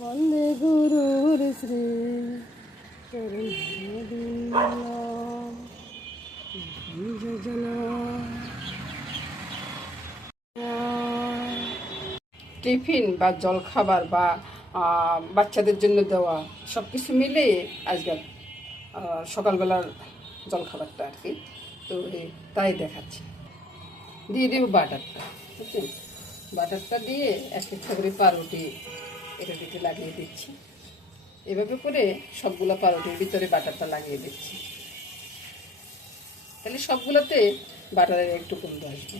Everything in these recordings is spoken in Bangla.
বন্দে গুরুর শ্রী চরণ যোজনা। টিফিন বা জলখাবার বা বাচ্চাদের জন্য দেওয়া সব কিছু মিলে আজকাল সকালবেলার জলখাবারটা আর কি। তো তাই দেখাচ্ছি। দিয়ে দেবো বাটারটা, বুঝছেন? বাটারটা দিয়ে একটা করে পাউরুটি এটা দিতে লাগিয়ে দিচ্ছি। এভাবে করে সবগুলো পাউরুটির ভিতরে বাটারটা লাগিয়ে দিচ্ছি, তাহলে সবগুলোতে বাটারের একটু গন্ধ আসবে।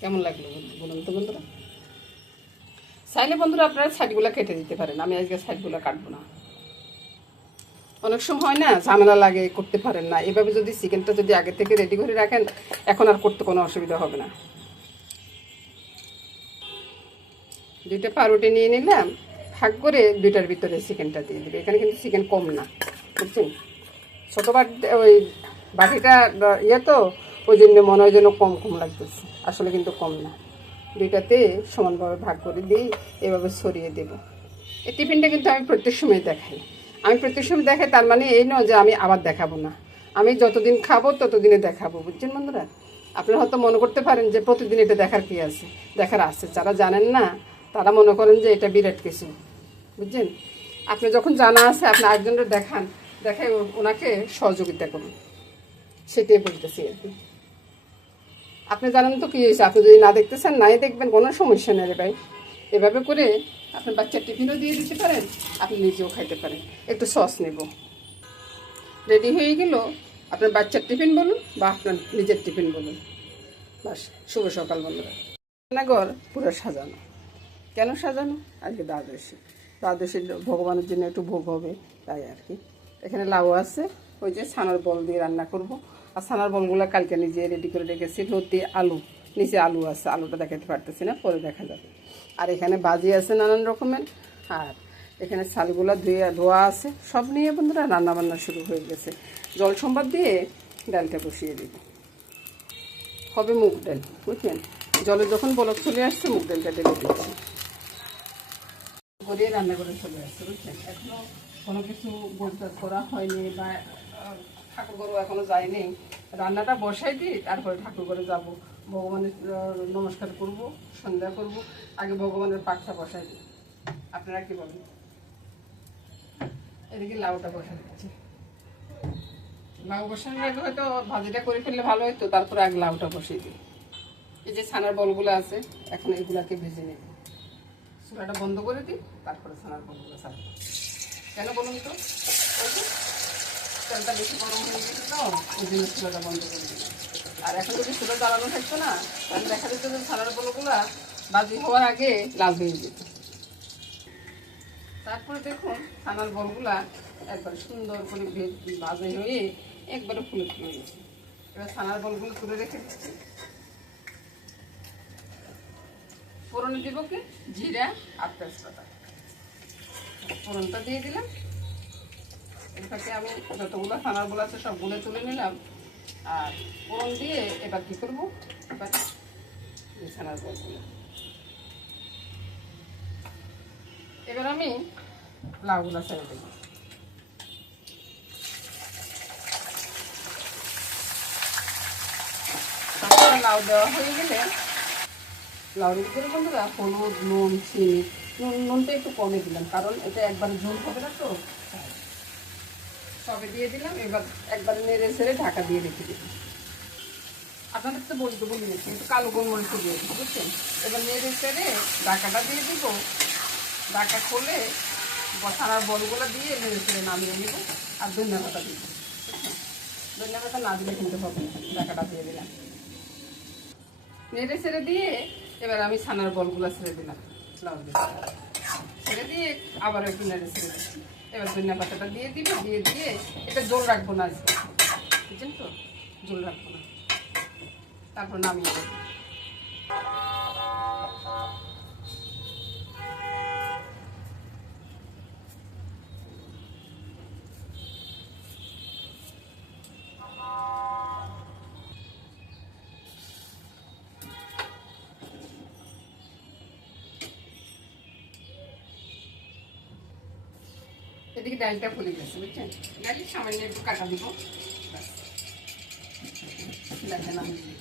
কেমন লাগলো বলুন তো বন্ধুরা? চাইলে বন্ধুরা আপনারা সাইডগুলো কেটে দিতে পারেন, আমি আজকে সাইডগুলো কাটবো না। অনেক সময় হয় না, ঝামেলা লাগে, করতে পারেন না। এভাবে যদি চিকেনটা যদি আগে থেকে রেডি করে রাখেন, এখন আর করতে কোনো অসুবিধা হবে না। দুইটা পাউরুটি নিয়ে নিলাম, ভাগ করে দুইটার ভিতরে চিকেনটা দিয়ে দেবে। এখানে কিন্তু চিকেন কম না, বুঝছেন? ছোটোবার ওই বাটিটা ইয়ে তো, ওই জন্য মনে হয় যেন কম কম লাগতেছে, আসলে কিন্তু কম না। দুইটাতে সমানভাবে ভাগ করে দিয়ে এভাবে ছড়িয়ে দেব। এই টিফিনটা কিন্তু আমি প্রত্যেক সময় দেখাই। তার মানে এই নয় যে আমি আবার দেখাবো না। আমি যতদিন খাবো ততদিনে দেখাবো, বুঝছেন বন্ধুরা? আপনারা হয়তো মনে করতে পারেন যে প্রতিদিন এটা দেখার কি আছে, দেখার আছে। যারা জানেন না তারা মনে করেন যে এটা বিরাট কিছু, বুঝছেন? আপনি যখন জানা আছে, আপনি একজনের দেখান, দেখে ওনাকে সহযোগিতা করুন, সেটাই বলতেছি আর কি। আপনি জানেন তো কী হয়েছে, আপনি যদি না দেখতেছেন নাই দেখবেন, কোনো সমস্যা নেই রে ভাই। এভাবে করে আপনার বাচ্চার টিফিনও দিয়ে দিতে পারেন, আপনি নিজেও খাইতে পারেন। একটু সস নেব, রেডি হয়ে গেল আপনার বাচ্চার টিফিন বলুন বা আপনার নিজের টিফিন বলুন। বাস, শুভ সকাল বন্ধুরা। রান্নাঘর পুরো সাজানো। কেন সাজানো? আজকে দ্বাদশী ভগবানের জন্য একটু ভোগ হবে, তাই আর কি। এখানে লাউ আছে, ওই যে ছানার বল দিয়ে রান্না করব। আর ছানার বলগুলো কালকে নিজে রেডি করে রেখেছি। লতি আলু, নিচে আলু আছে, আলুটা দেখাতে পারতেছি না, পরে দেখা যাবে। আর এখানে ভাজি আছে নানান রকমের। আর এখানে চালগুলো ধোয়া আছে। সব নিয়ে বন্ধুরা রান্নাবান্না শুরু হয়ে গেছে। জল সম্বাদ দিয়ে ডালটা বসিয়ে দেব। হবে মুগ ডাল, বুঝলেন? জলে যখন বলক চলে আসছে, মুগ ডালটা ঢেলে দিচ্ছি। করে রান্না করে চলে আসছে, বুঝছেন? এখনো কোনো কিছু গোছগাছ করা হয়নি বা ঠাকুর ঘরও এখনো যায়নি। রান্নাটা বসাই দিই, তারপরে ঠাকুর ঘরে যাব, ভগবানের নমস্কার করব, সন্ধ্যা করব। আগে ভগবানের পাঠটা বসাই দিই। আপনারা কি বলেন? এদিকে লাউটা বসা দিচ্ছি। লাউ বসানোর আগে হয়তো ভাজিটা করে ফেললে ভালো হতো, তারপরে আগে লাউটা বসিয়ে দিই। এই যে ছানার বলগুলো আছে, এখন এগুলাকে ভেজে নেব। চুলাটা বন্ধ করে দিই, তারপরে ছানার বলগুলো ছাড়বো। কেন বলুন তো? তেলটা বেশি গরম হয়ে গেছে তো, ওই জন্য চুলাটা বন্ধ করে দিই। আর এখন যদি চুলা জ্বালানো থাকতো না, তাহলে দেখা যেত যে ছানার বলগুলা ভাজি হওয়ার আগে লাল হয়ে যেত। তারপরে দেখুন ছানার বলগুলা একবার সুন্দর করে ভাজি হয়ে একবারে ফুলে ফুলে গেছে। এবার ছানার বলগুলো তুলে রেখে দিচ্ছি। ফোড়নে দিব কি জিরা আর তেজপাতা। ফোড়নটা দিয়ে দিলাম। এটাকে আমি যতগুলো ছানার বল আছে সবগুলো তুলে নিলাম। আর ফোড়ন দিয়ে এবার কী করবো, এবার ছানার বলগুলো এবার আমি লাউগুলো ছেড়ে দেবো। তারপরে লাউ দেওয়া হয়ে গেলে লাউর ভিতরে বন্ধুরা হলুদ, নুন, চিনি, নুনটা একটু কমে দিলাম, কারণ এটা একবারে ঝোল হবে না তো, সবে দিয়ে দিলাম। এবার একবারে নেড়ে ছেড়ে ঢাকা দিয়ে রেখে দিলাম। আপনাদের তো বলতে বলে দিচ্ছি, একটু কালো গোলমরিচ দিয়ে দিচ্ছি, বুঝছেন? এবার নেড়ে ছেড়ে ঢাকাটা দিয়ে দিব। ঢাকা খুলে ছানার বলগুলো দিয়ে নেড়ে ছেড়ে নামিয়ে নিব। আর ধনিয়া পাতা দিব। ধনিয়া পাতা না দিলে কিন্তু হবে না। ঢাকাটা দিয়ে দিলাম, নেড়ে ছেড়ে দিয়ে এবার আমি ছানার বলগুলো ছেড়ে দিলাম। ছেড়ে দিয়ে আবার একটু নেড়ে ছেড়ে দিচ্ছি। এবার ধনিয়া পাতাটা দিয়ে দিব, দিয়ে এটা জল রাখবো না আজকে, বুঝছেন তো? জল রাখবো না, তারপর নামিয়ে দেবো। এদিকে ডালটা ফুলে গেছে বুঝছেন, ডালি সামান্য একটু কাটা দিব, ডালটা নামিয়ে দিই।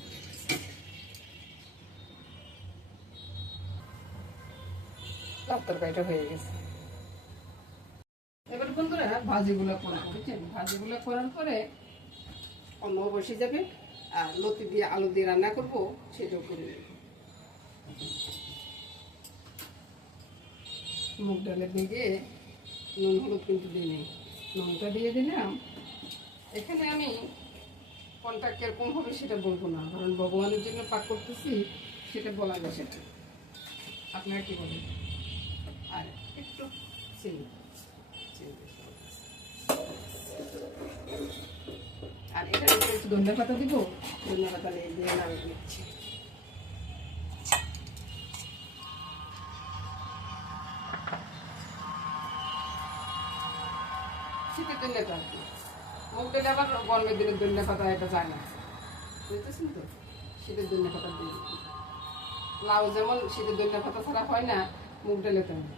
লাউ তরকারিটা হয়ে গেছে। এবার বন্ধুরা ভাজিগুলো করবো বুঝছেন, ভাজিগুলো করার পরে অন্য বসে যাবে, আর লতি দিয়ে আলু দিয়ে রান্না করবো সেটাও করে নেব। মুগ ডালের দিকে নুন হলুদ কিন্তু দিই নেই, নুনটা দিয়ে দিলাম। এখানে আমি কোনটা কিরকম হবে সেটা বলবো না, কারণ ভগবানের জন্য পাক করতেছি, সেটা বলা যায় সেটা আপনারা কি বলেন। আর একটু চিনি, আর এটা একটু ধনিয়া পাতা দিব, ধনিয়া পাতা দিয়ে নামিয়ে দিচ্ছি। শীতের ধনিয়া পাতা, মুগ ডালে আবার গরমের দিনের ধনিয়া পাতা এটা যায় না, বুঝতেছেন তো? শীতের ধনিয়া পাতা দিয়ে লাউ যেমন শীতের ধনিয়া পাতা ছাড়া হয় না, মুগ ডালে তেমন।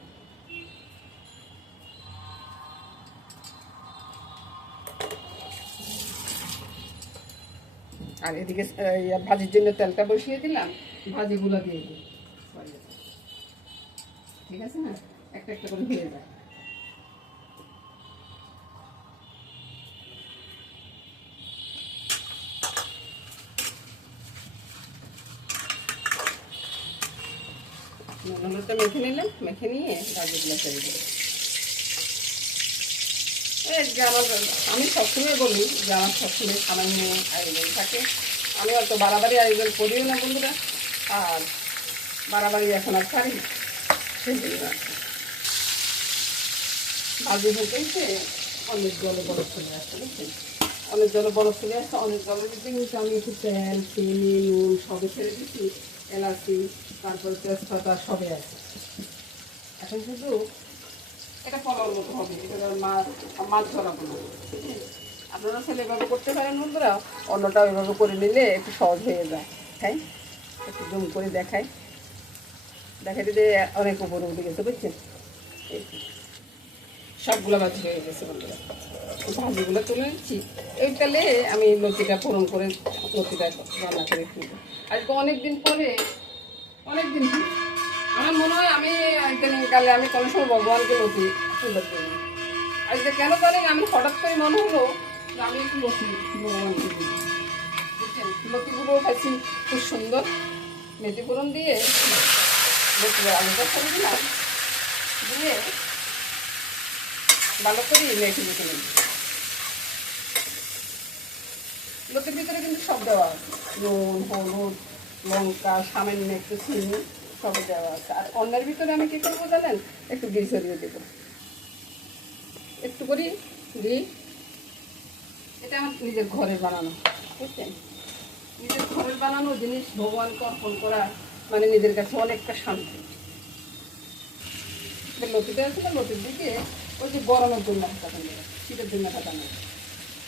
আর এদিকে ভাজির জন্য তেলটা বসিয়ে দিলাম, ভাজিগুলো দিয়ে দিই, ঠিক আছে না? একটা একটা করে হয়ে যায়। নুনটা মেখে নিলাম, মেখে নিয়ে ভাজিগুলো ছেড়ে দিলাম। আমি সবসময় বলি যে আমার সবসময় সামান্য আয়োজন থাকে, আমি অত বাড়াবাড়ি আয়োজন করিও না বন্ধুরা, আর বাড়াবাড়ি এখন আর পারি না, সেই জন্য ভাজি হতেইছে অনেক জলে বরফ চলে আসছে বুঝছেন, অনেক জলে বরফ চলে আসছে, অনেক জলের মধ্যে কিন্তু আমি একটু তেল চিনি নুন সবে ছেড়ে দিচ্ছি, এলাচি তারপরে তেজপাতা সবে আছে। এখন শুধু এটা ফলার মতো হবে, এটা মাছ ধরাবো না। আপনারা ছেলে এভাবে করতে পারেন বন্ধুরা, অন্যটাও এভাবে করে নিলে একটু সহজ হয়ে যায়। হ্যাঁ, একটু জুম করে দেখাই, দেখাতে যে অনেক উপরে উঠে গেছে বুঝছেন, সবগুলো ভাজি হয়ে গেছে বন্ধুরা। ভাজিগুলো তুলে নিচ্ছি, এই তেলে আমি লতিটা ফোড়ন করে লতিটা রান্না করে ফেলব। আজকে অনেকদিন পরে, অনেকদিন আমার মনে হয় আমি কালে আমি কোনো সময় ভগবানকে লতি তুলে করি। আজকে কেন জানেন, আমি হঠাৎ করে মনে হলো যে আমি একটু লতি ভগবানকে দিই বুঝছেন। লতিগুলো খাচ্ছি খুব সুন্দর, মেথি ফোড়ন দিয়ে লতি আলুটা ছেড়ে দিলাম, দিয়ে ভালো করে মেখে মেখে নিই। লতির ভিতরে কিন্তু সব দেওয়া আছে, নুন হলুদ লঙ্কা সামান্য একটু চিনি সব দেওয়া আছে। আর অন্যের ভিতরে আমি কী করবো জানেন, একটু ঘি ছড়িয়ে দেবো, একটু করি ঘি। এটা আমার নিজের ঘরের বানানো বুঝছেন, নিজের ঘরের বানানো জিনিস ভগবানকে অর্পণ করা মানে নিজের কাছে অনেকটা শান্তি। লতিটা আছে না, লতির দিকে ওই যে গরমের জন্য খাতা নেই, শীতের জন্য খাতা নেই,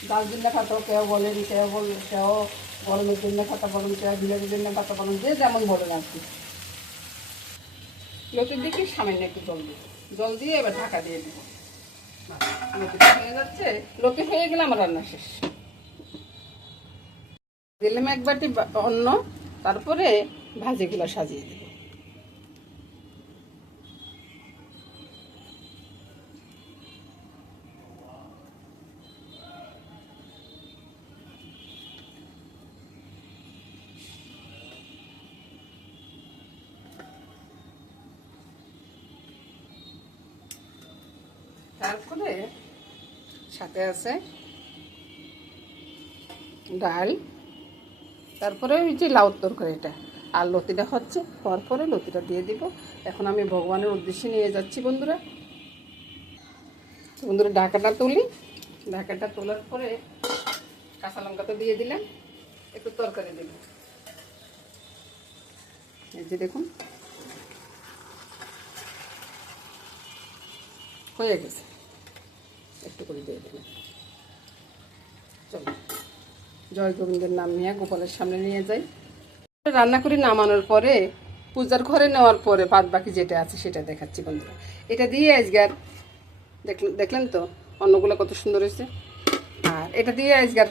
গাছ জন্য খাতাও কেউ বলেন, কেউ গরমের জন্য খাতা বলেন, কেউ বিলাসের জন্য খাতা বলেন, যে যেমন বলেন আর কি। লতির দিকে সামান্য একটু জল দিয়ে এবার ঢাকা দিয়ে দেবো। লতিটা হয়ে যাচ্ছে, লতি হয়ে গেলে আমার রান্না শেষ। দিলাম এক বাটি অন্ন, তারপরে ভাজিগুলো সাজিয়ে দেব। তারপরে সাথে আছে ডাল, তারপরে ওই যে লাউ তরকারিটা, আর লতিটা হচ্ছে হওয়ার পরে লতিটা দিয়ে দিব। এখন আমি ভগবানের উদ্দেশ্যে নিয়ে যাচ্ছি বন্ধুরা। বন্ধুরা ঢাকাটা তুলি, ঢাকাটা তোলার পরে কাঁচা লঙ্কাটা দিয়ে দিলাম, একটু তরকারি দেব, এই যে দেখুন হয়ে গেছে, একটু করে দিয়ে দিলাম। চলো জয় গোবিন্দের নাম নিয়ে গোপালের সামনে নিয়ে যাই। রান্না করে নামানোর পরে পূজার ঘরে নেওয়ার পরে বাদ বাকি যেটা আছে সেটা দেখাচ্ছি বন্ধুরা। এটা দিয়ে আজকের দেখলেন তো অন্নগুলো কত সুন্দর হয়েছে। আর এটা দিয়ে আজকের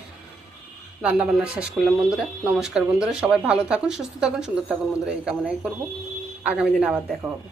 রান্না বান্না শেষ করলাম বন্ধুরা। নমস্কার বন্ধুরা, সবাই ভালো থাকুন, সুস্থ থাকুন, সুন্দর থাকুন বন্ধুরা, এই কামনাই করবো। আগামী দিনে আবার দেখা হবে।